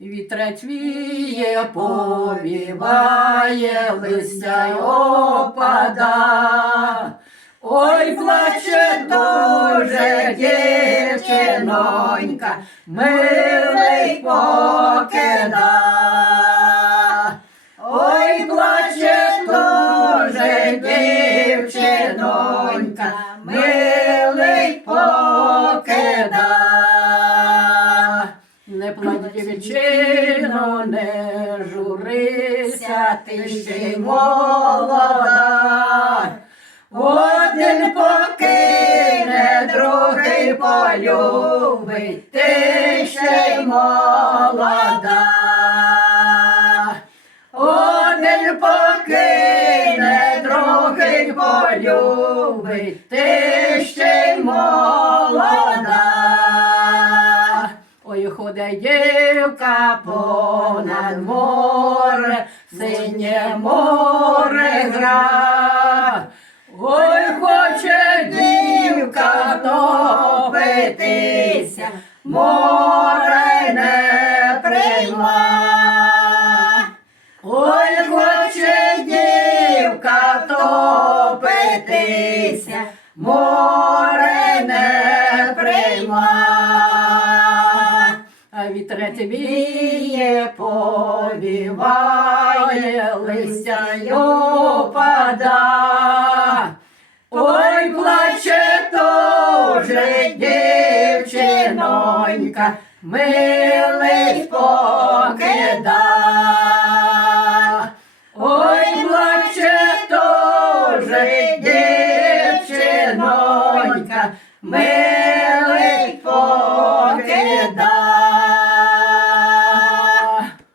Вітрець віє, повіває, листя опада. Ой, плаче дуже дівчинонька, милий покида. Ой, плаче дуже дівчинонька, милий покида. Дівчино, не журися, ти ще й молода. Один покине, другий полюбить, ти ще й молода. Один покине, другий полюбить, ти ще й молода. Ой, дівка понад море, синє море гра. Ой, хоче дівка топитися, море не прийма. Ой, хоче дівка топитися, море вітрець віє, повіває, листя й. Ой, плаче тоже дівчинонька, милий покида. Ой, плаче тоже дівчинонька, милий